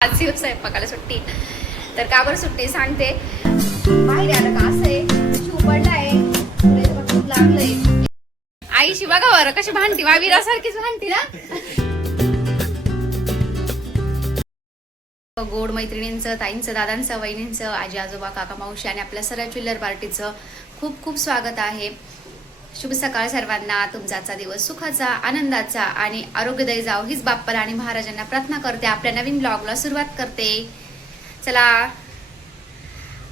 आज दिवस स्वयंपाकाला सुट्टी. तर का बरं सुट्टी? सांगते. बाहेर आलं का असं आहे? शिव पडलाय लागलंय आईशी बघा बरं कशी भांडती? वावीरासारखीच भांडती ना? गोड मैत्रिणींचं ताईंचं दादांचं वहिनींचं आजी आजोबा काका मावशी आणि आपल्या सर्व चिल्लर पार्टीचं खूप खूप स्वागत आहे. शुभ सकाळ सर्वांना. तुमचा दिवस सुखाचा आनंदाचा आणि आरोग्यदायी जाव हीच बाप्पाला आणि महाराजांना प्रार्थना करते. आपल्या नवीन ब्लॉगला सुरुवात करते. चला.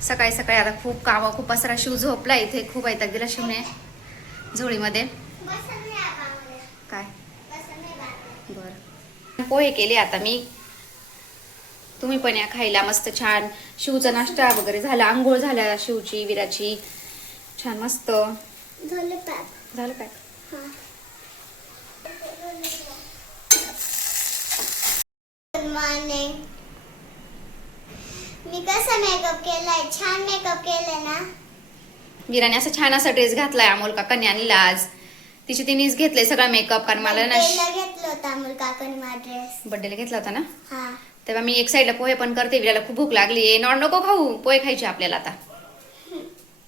सकाळी सकाळी आता खूप कामं खूप पसरा शिव झोपला इथे. खूप ऐकतात दिला शिवने झोळीमध्ये. काय? बरं. पोहे केले आता मी. तुम्ही पण या खायला. मस्त छान. शिवचा नाश्ता वगैरे झाला. आंघोळ झाल्या शिवची विराची. छान मस्त. झालं पॅक. झालं गुड मॉर्निंग. मी कसा मेकअप केलाय? छान मेकअप केलाय ना? विराने असं छान असा ड्रेस घातलाय अमोल काकांनी आज. तिची तिनेच घेतलंय सगळा मेकअप कारण मला ना Birthday ला घेतलं होतं अमोल काकाने माझा ड्रेस बर्थडेला घेतला होता ना? हा. तेव्हा मी एक साईडला पोहे पण करते विराला खूप भूक लागली. आहे नॉन नको खाऊ पोहे खायचे आपल्याला आता.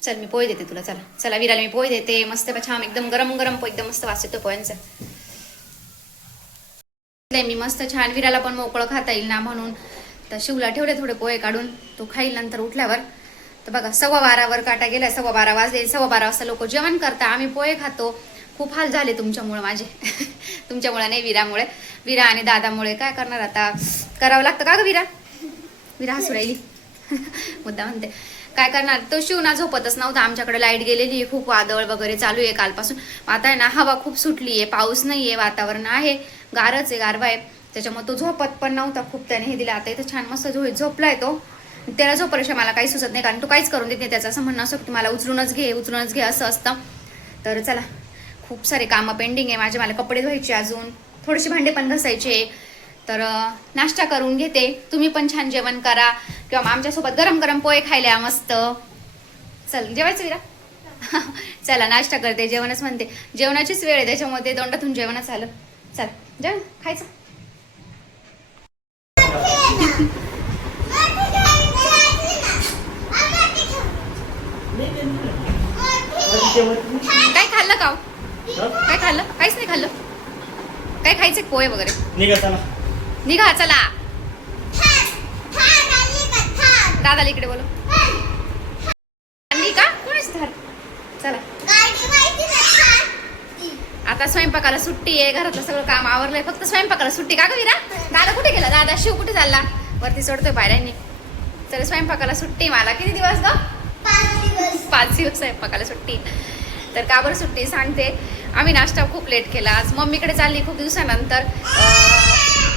चल मी पोहे देते तुला चला. चला विराला मी पोहे देते. मस्त छान एकदम गरम गरम पोहे एकदम मस्त वास येतो पोह्यांचा मी मस्त छान विराला पण मोकळं खाता येईल ना म्हणून. तर शिवला ठेवले थोडे पोहे काढून. तो खाईल नंतर उठल्यावर. तर बघा सव्वा बारावर काटा गेला सव्वा बारा वाजले सव्वा बारा वाजता लोक जेवण करता आम्ही पोहे खातो. खूप हाल झाले तुमच्यामुळे माझे. तुमच्यामुळे नाही विरामुळे. विरा आणि दादामुळे काय करणार आता? करावं लागतं का ग विरा? विरा हसू राहिली. मुद्दा म्हणते. काय करणार? तो शिवना झोपतच नव्हता. आमच्याकडे लाइट गेलेली आहे. खूप वादळ वगैरे चालू आहे कालपासून. आता आहे ना हवा खूप सुटली आहे. पाऊस नाही आहे वातावरण आहे. गारच आहे गारवा आहे. त्याच्यामुळे तो झोपत पण नव्हता. खूप त्याने हे दिलं. आता इथं छान मस्त झोळीत झोपलाय तो. त्याला झोपल्याशिवाय मला काही सुचत नाही. कारण तो काहीच करून देत नाही. त्याचं असं म्हणणं असं की मला उचलूनच घे उचलूनच घे असं असतं. तर चला. खूप सारे कामं पेंडिंग आहे. माझे मला कपडे धुवायचे अजून. थोडेसे भांडे पण घसायचे. तर नाश्ता करून घेते. तुम्ही पण छान जेवण करा. किंवा आमच्यासोबत गरम गरम पोहे खायला मस्त. चल जेवायचं विरा? चला नाश्ता करते जेवणच म्हणते. जेवणाचीच वेळ आहे त्याच्यामुळे ते दोंडातून जेवणच आलं. चल जेवण खायचं. काय खाल्लं का? काय खाल्लं? काहीच नाही खाल्लं. काय खायचं पोहे वगैरे. निघा चला. दादाला इकडे बोलो आणली का कोणीच धार? चला. आता स्वयंपाकाला सुट्टी आहे घरातलं सगळं काम आवरलंय फक्त स्वयंपाकाला सुट्टी का ग दादा कुठे गेला? दादा शिव कुठे चालला? वरती सोडतोय बाहेरांनी चल स्वयंपाकाला सुट्टी मला. किती दिवस ग? पाच दिवस स्वयंपाकाला सुट्टी. तर का बरं सुट्टी? सांगते. आम्ही नाश्ता खूप लेट केला. आज मम्मीकडे चालली खूप दिवसानंतर.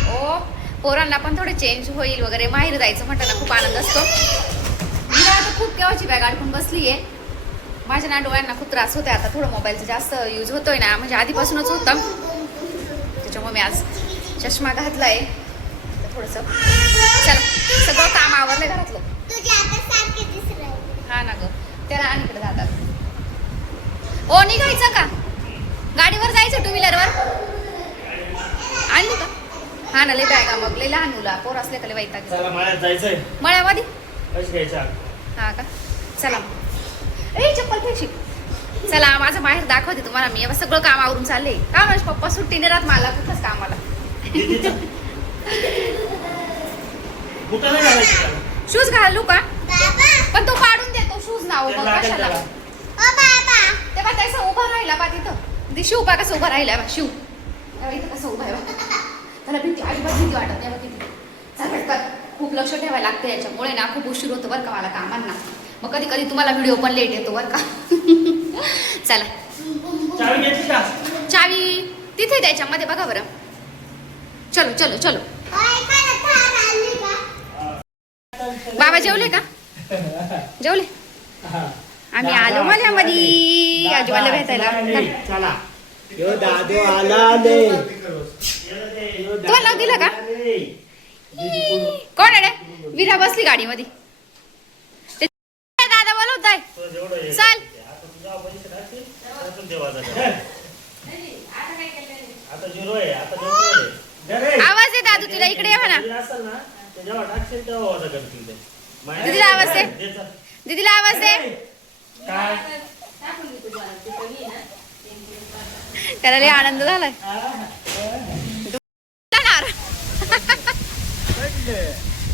ओ पोरांना पण थोडे चेंज होईल वगैरे. माहेर जायचं म्हटलं ना खूप आनंद असतो. मी आता खूप केव्हाची बॅग अडकून बसली आहे माझ्या ना डोळ्यांना खूप त्रास होतोय आता. थोडं मोबाईलचा जास्त यूज होतोय ना. म्हणजे आधीपासूनच होतं. त्याच्यामुळे मी आज चष्मा घातलाय. तर थोडंसं. चला सगळं काम आवरलंय घरातलं. हा ना ग. त्याला आणि इकडे जातात. ओ निघायचं का? गाडीवर जायचं टू व्हीलरवर हा ना लय बॅगा मग लय लहान मुलं पोर असले का लय वैताग. चला मळ्यात जायचंय. मळ्यामध्ये? घ्यायच्या हा का? चला. मग ए चप्पल फेशी चला माझं बाहेर दाखवते तुम्हाला मी. आता सगळं काम आवरून चालले. का माझे पप्पा सुट्टी राहत मला कुठंच कामाला? घालायची त्याला. शूज घालू का? पण तो पाडून देतो शूज नाव ते मग लागेल कशाला? त्याला. तेव्हा त्याचा उभा राहिला बा तिथं. शिव पा कसं उभा राहिला बा शिव तेव्हा इथं कसं उभा आहे बा. त्याला भीती अजिबात भीती वाटत नाही चल पटकन. खूप लक्ष ठेवायला लागतं याच्यामुळे ना खूप उशीर होतो बरं का मला कामांना. मग कधी कधी तुम्हाला व्हिडिओ पण लेट येतो बरं का. चला. चावी घेतली का? चावी तिथे त्याच्यामध्ये बघा बरं. चलो चलो चलो. बाबा जेवले का? जेवले? आम्ही आलो मल्यामध्ये. आजोबाला भेटायला. चला. यो दादू आला तुम्हाला नाव दिलं का? कोण आहे विरा बसली गाडीमध्ये. ते दादा बोलवताय चाल आहे. आता आवाज आहे दादू तुला इकडे ये म्हणा. दीदीला आवाज आहे दे. दीदीला आवाज आहे त्याला लय आनंद झालाय जाणार.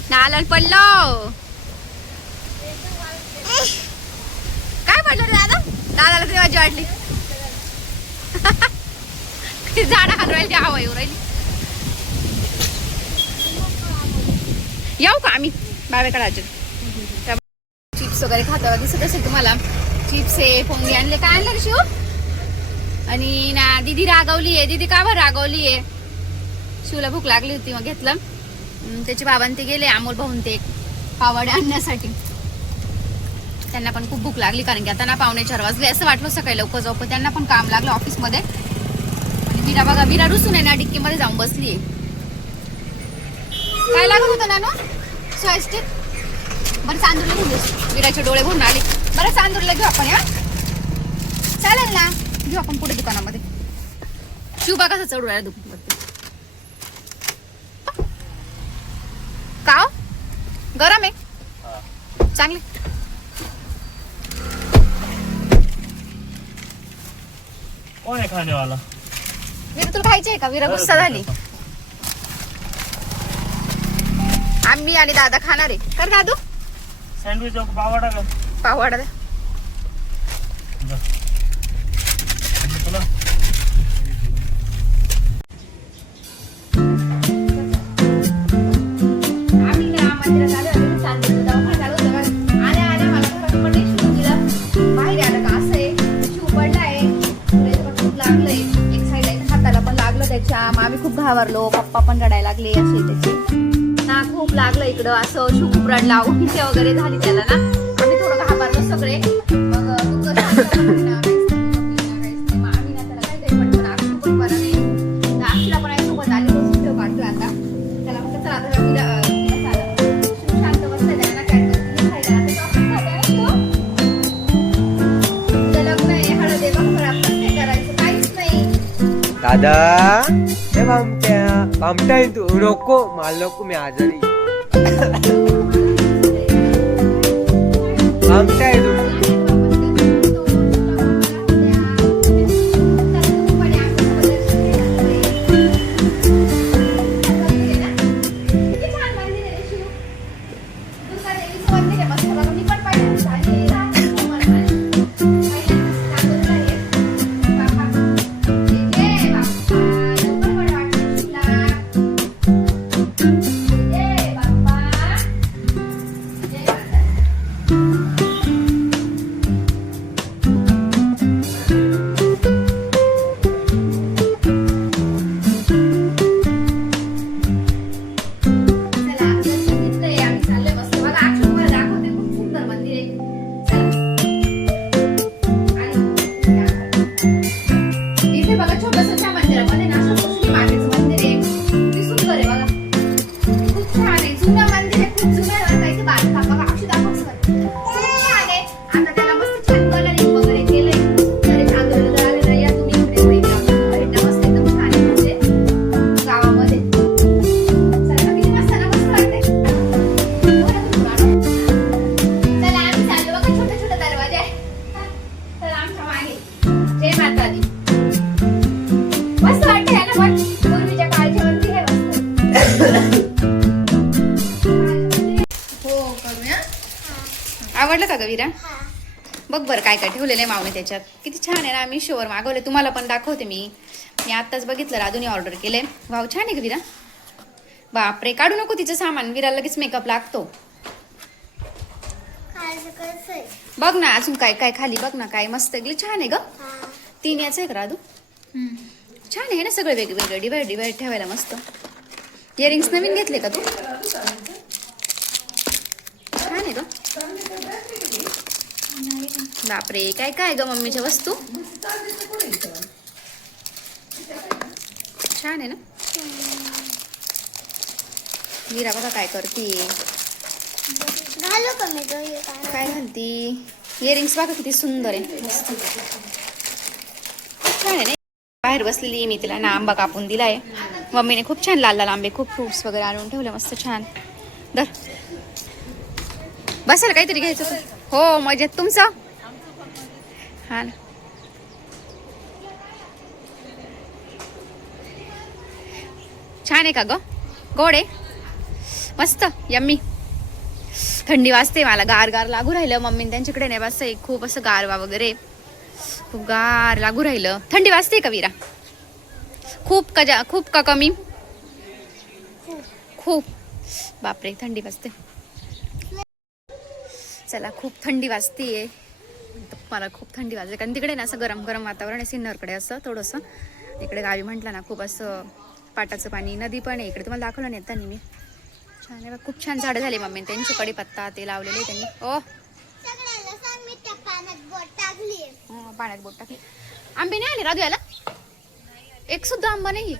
नालाल पडलो. काय पडलं रे दादा? दादाला तरी माझी वाटली. झाड हलवायला ती हवा येऊ राहिली. येऊ का आम्ही? बाबाकडे अजून. चिप्स वगैरे खातो दिसत असेल तुम्हाला. चिप्स आहे पोंगे आणले. काय आणलं शिव? आणि ना दीदी रागवली आहे दीदी का बरं रागवली आहे शिवला भूक लागली होती मग घेतलं. त्याचे बाबां ते गेले अमोल भाऊन ते पावडे आणण्यासाठी. त्यांना पण खूप भूक लागली कारण की आता ना पावणे चार वाजले असं वाटलं सकाळी लवकर जाऊ पण त्यांना पण काम लागलं ऑफिसमध्ये. आणि विरा बघा विरा रुसून आहे ना डिक्कीमध्ये जाऊन बसली आहे काय लागत होतं ना स्वायस्टिक बरं चांदूरला घेऊन विराचे डोळे भरून आले. बरं चांदूरला घेऊ आपण या चालेल ना. घेऊ आपण पुढे दुकानामध्ये. शिवबा बघा चढू राहिला दुकानामध्ये का हो? गरम आहे. चांगले. कोण आहे विरा तुला खायचे आहे का? विरा गुस्सा झाली. आम्ही आणि दादा खाणार आहे. कर दादू. सँडविच पावाडा का लागले असे त्याचे. ना खूप लागलं इकडं. असं शुकुब्राड लावून इथे वगैरे झाली त्याला ना. आम्ही थोडं घाबरलो सगळे. मग ना, पण आता. लग्न आहे दादा. भामट्या भामट्या रोको नको मला नको मी आजारी. ठेवलेलं आहे मावने त्याच्यात. किती छान आहे ना मी शोवर मागवले. तुम्हाला पण दाखवते मी. मी आत्ताच बघितलं राधूनी ऑर्डर केले. वाव छान आहे का विरा? बापरे काढू नको तिचं सामान. विरा लगेच मेकअप लागतो. बघ ना अजून काय काय खाली बघ ना काय मस्त. छान आहे ग. हा. तीन याचं आहे का राधू? छान आहे ना सगळे वेगवेगळे. डिवाइड डिवाइड ठेवायला मस्त. इयरिंग्स नवीन घेतले का तू छान आहे ग बापरे काय काय ग मम्मीच्या वस्तू? छान आहे ना? मीरा बघा काय करते. काय? घालती इयरिंग्स बघा किती सुंदर आहे. छान आहे ना? बाहेर बसलेली आहे मी तिला ना आंबा कापून दिलाय. मम्मीने खूप छान लाल लाल आंबे खूप फ्रुट्स वगैरे आणून ठेवले मस्त छान. दर बसायला काहीतरी घ्यायचं. हो मजेत. तुमचं? हा ना छान आहे का ग? गोड आहे? मस्त यम्मी. थंडी वाजते मला गार गार लागू राहिलं. मम्मी त्यांच्याकडे नाही बस एक खूप असं गारवा वगैरे. खूप गार लागू राहिलं. थंडी वाजते का वीरा? खूप का जा खूप का कमी? खूप. बापरे थंडी वाजते. चला खूप थंडी वाजते मला खूप थंडी वाजते. कारण तिकडे ना असं गरम गरम वातावरण आहे सिन्नरकडे असं थोडंसं. इकडे गावी म्हटलं ना खूप असं पाटाचं पाणी नदी पण आहे. इकडे तुम्हाला दाखवलं नाही येताना मी छान आहे खूप छान झाडं झाली मम्मी. त्यांची कडीपत्ता ते लावलेले त्यांनी. ओ. पाण्यात बोट टाकली हो, पाण्यात बोट टाकली. आंबे नाही आले राजू याला? एक सुद्धा आंबा नाही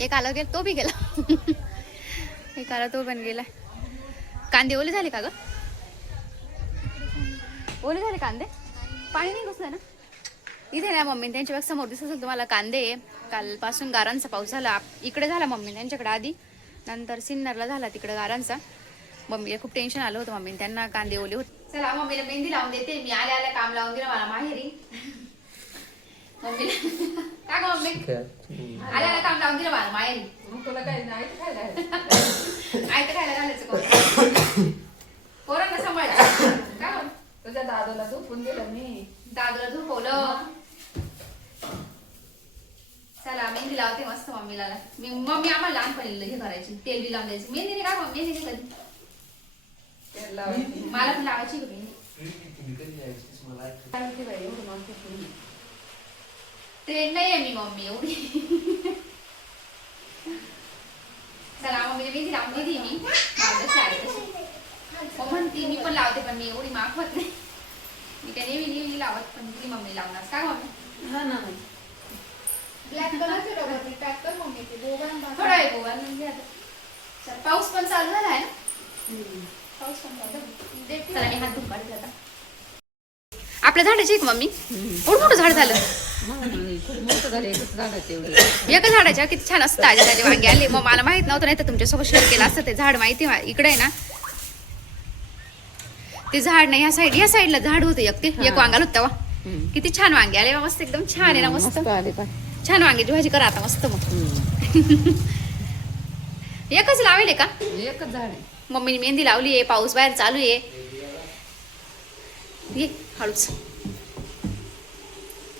एक आला गेला तो बी गेला. एक आला तो पण गेला. कांदे ओले झाले का ग? ओले झाले कांदे? पाणी नाही घुसलं ना? इथे ना मम्मी त्यांच्या बघ समोर दिसत असेल तुम्हाला कांदे. कालपासून गारांचा पाऊस झाला. इकडे झाला मम्मी त्यांच्याकडे आधी. नंतर सिन्नरला झाला तिकडे गारांचा. मम्मीला खूप टेन्शन आलं होतं मम्मी. त्यांना कांदे ओले होते. चला मम्मीला मेहंदी लावून देते. मी आल्या आल्या काम लावून दिलं मला माहेरी. मम्मीला काय गं मम्मी? आल्या आल्या काम लावून दिलं मला माहेरी. तुला काय नाही खायला आयतं खायला घालायचं कोण पोरांना सांभाळायचं काय मग? तुझ्या दादूला झोपून दिलं दादूला झोपवलं चला मेहंदी लावते मस्त मम्मीला. मी मम्मी आम्हाला लहानपणी हे करायची तेल बी लावून द्यायची मेहंदी नाही का मम्मी मेहंदी कधी. मला पण लावायची का मेहंदी. ट्रेन नाही आहे मी मम्मी एवढी. चला मम्मीने मेहंदी लावून दिली मी. मग म्हणती मी पण लावते पण मी एवढी मागवत नाही. मी काय नेहमी नेहमी लावत पण ती मम्मी लावणार. काय मम्मी. हा ना. ब्लॅक कलरचे डबल पॅक कर मम्मी ते दोघांना थोडा आहे गोवा म्हणजे आता. चल, पाऊस पण चालू झाला आहे ना? पाऊस पण चालू झाला. चला मी हात धुवून काढते आता आपल्या झाडाची एक मम्मी. एवढं मोठं झाड झालं. खूप मोठं झालं एकच तेवढं. एका झाडाच्या किती छान असतं. ताजे ताजे वांगे आले. मग मला माहीत नव्हतं नाही तर तुमच्यासोबत शेअर केलं असतं. ते झाड माहिती आहे इकडे आहे ना. ते झाड नाही या साईड या साईडला झाड होते एक ते एक वांगाल होतं तेव्हा. किती छान वांगे आले बा, मस्त एकदम छान आहे ना मस्त. आले छान वांग्याची भाजी करा आता मस्त मग. एकच लावेल का? एकच झाड आहे. मम्मीने मेहंदी लावली आहे पाऊस बाहेर चालू आहे. ये हळूच.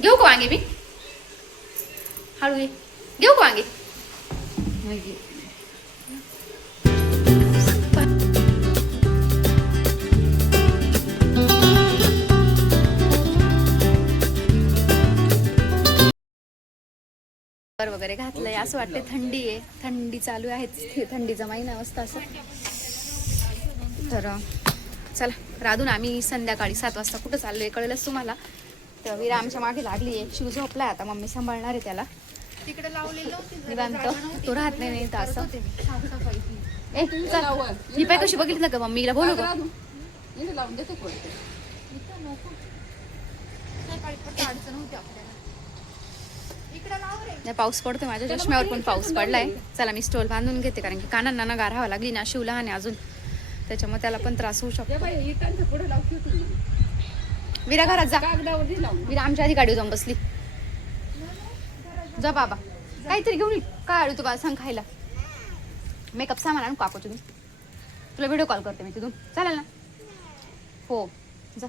घेऊ का वांगे मी हळू ये. घेऊ का वांगे? वर वगैरे घातलंय असं वाटतं थंडी आहे. थंडी चालू आहे थंडीचा महिना मस्त असं. तर चला राधून आम्ही संध्याकाळी सात वाजता कुठं चाललोय कळेलच तुम्हाला. तर विरा आमच्या मागे लागली आहे. शिव झोपलाय आता मम्मी सांभाळणार आहे त्याला. तिकडे लावलेलं निवांत. तो राहत नाही तर असं. ए ही पाय कशी बघितलं का मम्मीला बोलू का? लावून देते कोण ते. इथं नको सकाळी पण अडचण होती आपल्याला इकडे लाव रे नाही पाऊस पडतोय माझ्या चष्म्यावर पण पाऊस पडलाय. चला मी स्टोल बांधून घेते कारण की कानांना ना गार हवा लागली ना शिव लहान आहे अजून. त्याच्यामुळे त्याला पण त्रास होऊ शकतो. विरा घरात जा. विरा आमच्या आधी गाडीवर जाऊन बसली. जा बाबा. काहीतरी घेऊन काय आडू तुला सांग खायला? मेकअप सामान आणू काकू तुम्ही तुला व्हिडिओ कॉल करते मी तिथून. चालेल ना? हो. जा.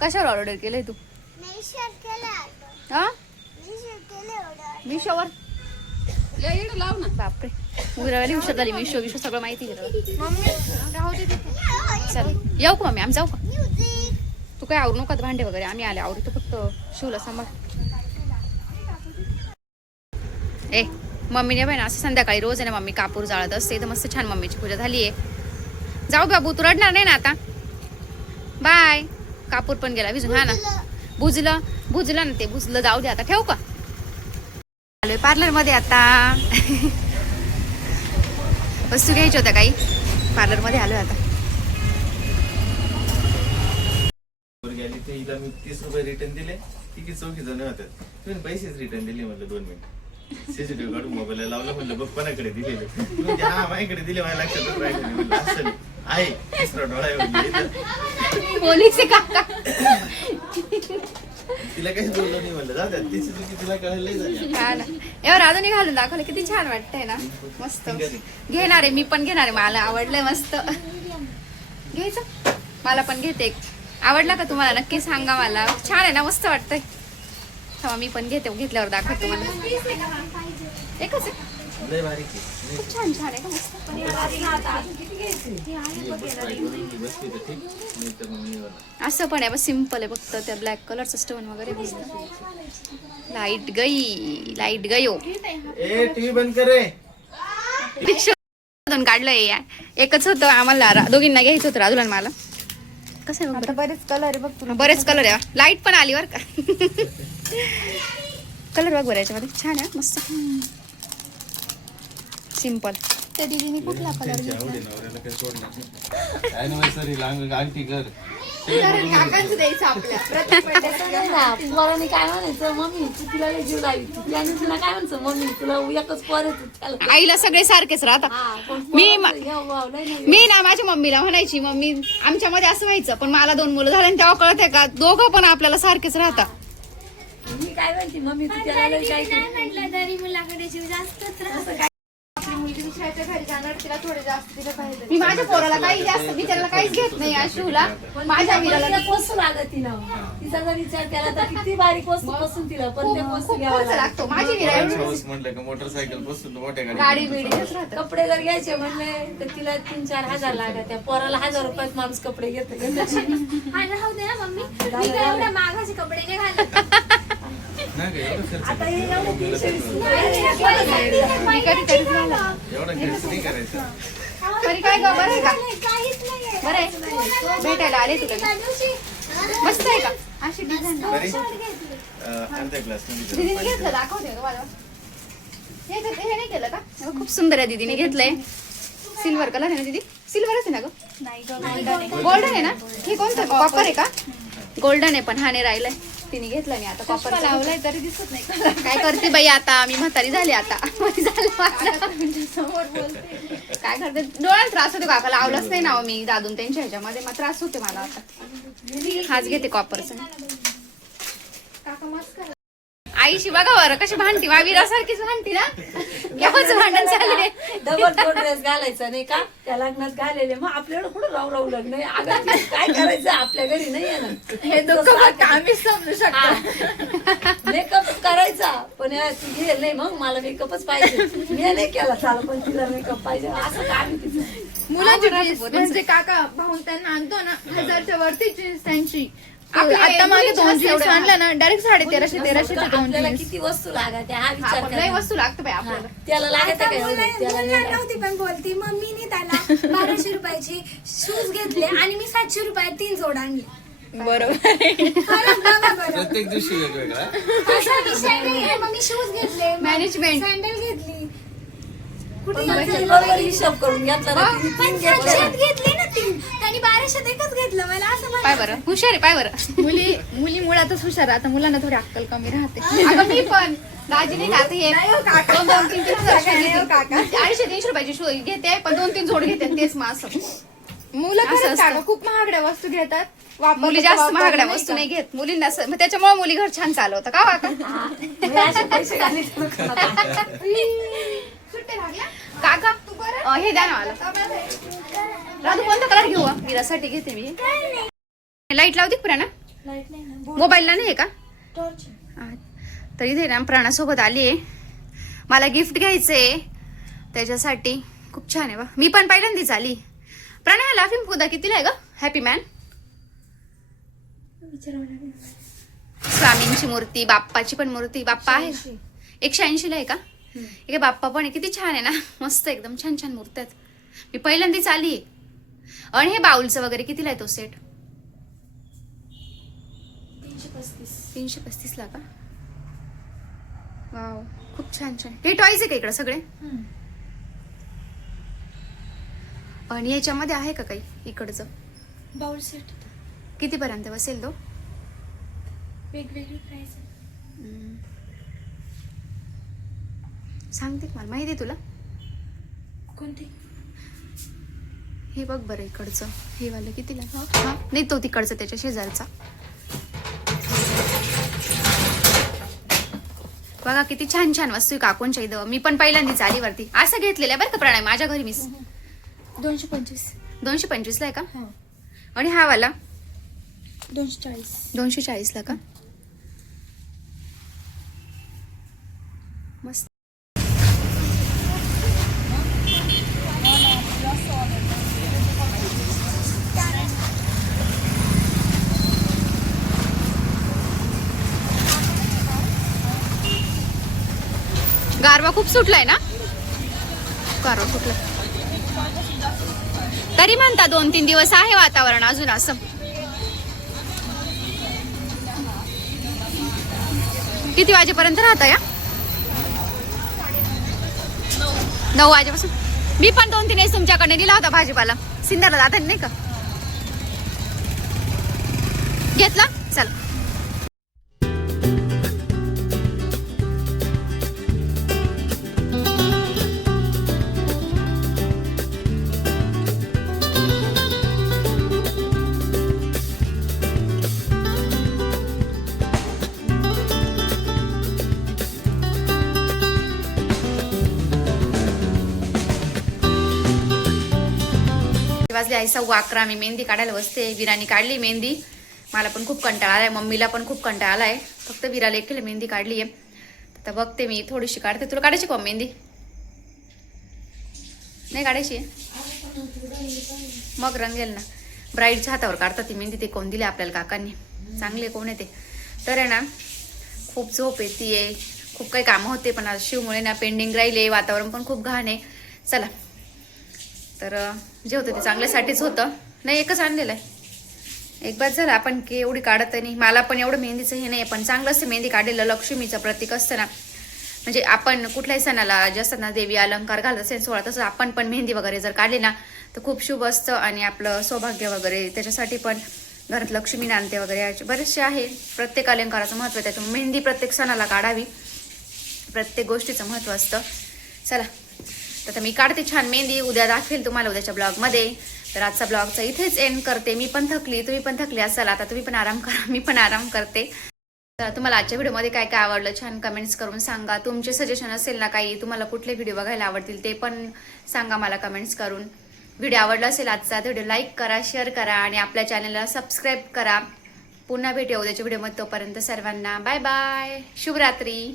कशावर ऑर्डर केलंय तू? हा? मिशोवर लाव ना. बापरे. विरावाली विषय झाली मिशो विषय सगळं माहिती चल. येऊ का मम्मी? आम्ही जाऊ का? तू काय आवरू नका भांडे वगैरे? आम्ही आले. आवरू तर फक्त शिवला सांभाळ. ए मम्मीने बाई ना असं संध्याकाळी रोज आहे ना मम्मी कापूर जाळत असते. तर मस्त छान मम्मीची पूजा झाली आहे जाऊ बाबू तू रडणार नाही ना आता? बाय. कापूर पण गेला विजून हा ना. बुजलं बुजलं ना ते बुजलं. जाऊ दे आता ठेवू का? आलोय पार्लरमध्ये आता. वस्तू घ्यायच्या होत्या काही? पार्लरमध्ये आलोय आता. गेली ते इथं मी तीस रुपये रिटर्न दिले. तिघी चौकी जण होतात तुम्ही पैसेच रिटर्न दिले म्हटलं दोन मिनिट सीसीटीव्ही काढून मोबाईल लावलं म्हणलं दिलेले म्हणजे हा माझ्याकडे दिले माझ्या राहिलं म्हणलं असं नाही. आहे तिसरा डोळा. पोलीस काका तिला काहीच बोललो नाही म्हणलं. जाऊ द्या तिची चुकी तिला हा ना. एवढं घालून दाखवलं किती छान वाटतंय ना. मस्त. घेणार आहे मी पण घेणार आहे. मला आवडलंय मस्त. घ्यायचं? मला पण घेते एक. आवडला का तुम्हाला? नक्की सांगा मला. छान आहे ना मस्त वाटतंय. तेव्हा मी पण घेते घेतल्यावर दाखवते एकच. लय खूप छान छान आहे का. असं पण आहे बस सिंपल आहे फक्त त्या ब्लॅक कलरचं स्टोन वगैरे लाइट गई लाइट गयो. ए टीव्ही बंद कर काढलंय या एकच होतं आम्हाला दोघींना घ्यायचं होतं राजूला मला. कसं आहे बघ बरं? बरेच कलर आहे बघ तुला. बरेच कलर आहे. लाइट पण आली बरं का? कलर बघ बरं याच्यामध्ये. छान आहे मस्त. सिंपल त्या दीदीने कुठला कलर नाही. अंगठी कर. काकांचं द्यायचं आपल्या. प्रत्येक वेळेला पोराने काय म्हणायचं मम्मी तू तिला लय जीव लावी त्याने तुला काय म्हणायचं मम्मी तुला एकच पोर आहे तू त्याला आईला सगळे सारखेच राहतात. हा, पण मी नाही. मी ना माझ्या मम्मीला म्हणायची मम्मी आमच्यामध्ये असं व्हायचं पण मला दोन मुलं झाले आणि तेव्हा कळत आहे का दोघं पण आपल्याला सारखेच राहतात. मी काय म्हणते मम्मी तू त्याला लय काय काय म्हटलं तरी मुलाकडे जीव जास्तच राहतो. आपली मुलगी दुसऱ्याच्या घरी जाणार तिला थोडे जास्त दिलं पाहिजे. मी माझ्या पोराला काही जास्त विचारायला काहीच घेत नाही शिवला. माझ्या विराला पोसू लागत तिला. तिचा जर विचार केला तर किती बारीक वस्तू पसून तिला पण ते पोसू खूप घ्यावं खर्च लागतं. माझी विरा एवढी म्हणलं का मोटरसायकलपासून मोठ्या गाडी गाडी बिडी राहत. कपडे जर घ्यायचे म्हणले तर तिला तीन चार हजार लागत त्या पोराला हजार रुपयात माणूस कपडे घेतो हा राहू दे ना मम्मी. मी काय एवढ्या मागाचे कपडे नाही घालत नाही का, एवढं खर्च आता हे एवढं तीनशे वीस मी कधी कधीच घालत. एवढा खर्च नाही करायचा. तरी काय ग बरं आहे का? काहीच नाहीये. बरं आहे. भेटायला आले तुला मस्त आहे का? अशी डिझाईन बरे? अं, अर्ध्या ग्लास दीदीने घेतलं दाखवते का मला हे हे नाही केलं का? हे बघ, खूप सुंदर आहे दीदीने घेतलंय. सिल्वर कलर आहे ना दीदी? सिल्वरच आहे ना ग. गोल्डन आहे ना? हे कोणतं? कॉपर आहे का? गोल्डन आहे पण हा नाही राहिलंय. तिने घेतलं मी आता चष्मा कॉपर लावलाय तरी दिसत नाही. काय करते बाई आता? मी म्हातारी झाली आता. झालं माझं. बोलते काय करते? डोळ्यात त्रास होतो काका लावलंच नाही ना हो मी. दादून त्यांच्या ह्याच्यामध्ये मग त्रास होते मला आता. हाच घेते कॉपरचा. आईशी बघा बरं कशी भांडती? वावीरासारखीच भांडती ना? केव्हाच भांडण चालले डबल तो ड्रेस घालायचा नाही का? त्या लग्नात घालेले. मग आपल्याला कुठं राहू राहू लग्न आहे? अगं ते काय करायचं? आपल्या घरी नाही हे दुःख फक्त आम्हीच समजू शकतो. मेकअप करायचा. पण यार तू घे नाही मग. मला मेकअपच पाहिजे. मी नाही केला. चाल पण तिला मेकअप पाहिजे. असं काय तिचं मुलांची म्हणजे काका भाऊन त्यांना आणतो ना हजारच्या वरती जीन्स त्यांची. आता मागे दोन जीन्स आणलं ना डायरेक्ट साडे तेराशे तेराशे दोन आपल्याला जीन्स. किती वस्तू लागत हा विचार आपण लय करा वस्तू लागतं बाई आपल्याला. त्याला लागत का एवढं? त्याला नाही मुलं लागत. नव्हती पण बोलती मम्मीने त्याला बाराशे रुपयाचे शूज घेतले आणि मी सातशे रुपयात तीन जोड आणले. बरोबर. खरंच बघा बरं. प्रत्येक दिवशी वेगवेगळा असा विषय नाहीये मग मी शूज घेतले Management. सँडल घेतली. कुठे घेतली? हिशोब करून घेतला ना तिने पण तीन घेतले सातशेत त्यांनी बाराशेत एकच घेतलं मला असं पाय. बरं. हुशार आहे पाय बरं. मुली मुली मुळातच हुशार आता मुलांना थोडी अक्कल कमी राहते. अगं मी पण. दाजी नाही खात हे दोन दोन तीन तीन हजार सगळ्यांना हो घेते. अडीचशे तीनशे रुपयाची शो घेते पण दोन तीन जोड घेते आणि तेच मग असं. मुलं असं खरंच असतं. काका खूप महागड्या वस्तू घेतात. मुली जास्त महागड्या नाही वस्तू का? नाही घेत. मुलींना असं- मग त्याच्यामुळे मुली घर छान चालवतं का हो आता मी असे पैसे घालायचे दुकानात. सुट्ट्या लागल्या? काका हे द्या ना मला. कोणता कलर घेऊ? विरासाठी घेते मी. लाइट लावते प्रणा? मोबाईलला नाही आहे का. तर इथे ना प्राणासोबत आली आहे. मला गिफ्ट घ्यायचं आहे त्याच्यासाठी खूप छान आहे बा. मी पण पहिल्यांदाच आली. प्रणा हा लाफिंग पुदा कितीला आहे ग? हॅपी मॅन स्वामींची मूर्ती बाप्पाची पण मूर्ती. बाप्पा आहे? एकशे ऐंशीला आहे का? हे बाप्पा पण आहे किती छान आहे ना. मस्त एकदम छान छान मूर्ती आहेत. मी पहिल्यांदाच आली आणि हे बाउलचं वगैरे कितीला आहे तो सेट तीनशे पस्तीस. तीनशे पस्तीसला का? वाव खूप छान छान. हे टॉईज आहे का इकडं सगळे? आणि याच्यामध्ये आहे का काही इकडचं? बाउल सेट कितीपर्यंत बसेल तो? वेगवेगळी प्राइस सांगते मला? माहिती आहे तुला? कोणती? हे बघ बरं इकडचं. हे वालं कितीला? हा नाही तो तिकडचं त्याच्या शेजारचा. बघा किती छान छान वस्तू आहे काकूंच्या इथं. मी पण पहिल्यांदाच आली वरती. असं घेतलेलं आहे बरं का प्रणाम माझ्या घरी मी दोनशे पंचवीस. दोनशे पंचवीसला आहे का? हा. आणि हा वाला? दोनशे चाळीस. दोनशे चाळीसला का मस्त गारवा खूप सुटलाय ना? गारवा सुटला तरी म्हणता दोन तीन दिवस आहे वातावरण अजून असं. किती वाजेपर्यंत राहता या? नऊ वाजेपासून. मी पण दोन तीन वेळेस तुमच्याकडे दिला होता भाजीपाला. सिंधरला जाताना नाही का? घेतला? वाजले आहे सव्वा अकरा मी मेहंदी काढायला बसते. विराने काढली मेहंदी. मला पण खूप कंटाळा आलाय मम्मीला पण खूप कंटाळा आलाय. फक्त विराला एकले मेहंदी काढली आहे आता बघते मी थोडीशी काढते. तुला काढायची का मेहंदी? नाही काढायची? मग रंगेल ना. ब्राईडच्या हातावर काढतात ती मेहंदी ते कोण दिली आपल्याला काकांनी? चांगले कोण आहे ते? तर आहे ना खूप झोप येते खूप काही कामं होते पण आज शिवमुळे ना पेंडिंग राहिले वातावरण पण खूप घाण आहे. चला. तर जे होतं ते चांगल्यासाठीच होतं. नाही एकच आणलेलं आहे. एक बात झालं आपण की एवढी काढत नाही. मला पण एवढं मेहंदीचं हे नाही पण चांगलं असतं मेहंदी काढलेलं. लक्ष्मीचं प्रतीक असतं ना. म्हणजे आपण कुठल्याही सणाला जे असतात ना देवी अलंकार घालत असेल सोहळा तसं आपण पण मेहंदी वगैरे जर काढली ना तर खूप शुभ असतं आणि आपलं सौभाग्य वगैरे त्याच्यासाठी पण घरात लक्ष्मी नांदते वगैरे असे बरेचसे आहे. प्रत्येक अलंकाराचं महत्त्व आहे. त्याच्यामुळे मेहंदी प्रत्येक सणाला काढावी. प्रत्येक गोष्टीचं महत्त्व असतं. चला. तर आता मी काढते छान मेहंदी. उद्या दाखवेल तुम्हाला उद्याच्या ब्लॉगमध्ये. तर आजचा ब्लॉगचा इथेच एंड करते. मी पण थकली. तुम्ही पण थकली असाल. आता तुम्ही पण आराम करा. मी पण आराम करते. तर तुम्हाला आजच्या व्हिडिओमध्ये काय काय आवडलं? छान कमेंट्स करून सांगा. तुमचे सजेशन असेल ना काही तुम्हाला कुठले व्हिडिओ बघायला आवडतील ते पण सांगा मला कमेंट्स करून. व्हिडिओ आवडला असेल आजचा व्हिडिओ लाईक करा शेअर करा आणि आपल्या चॅनलला सबस्क्राईब करा. पुन्हा भेटूया उद्याच्या व्हिडिओमध्ये. तोपर्यंत सर्वांना बाय बाय शुभरात्री.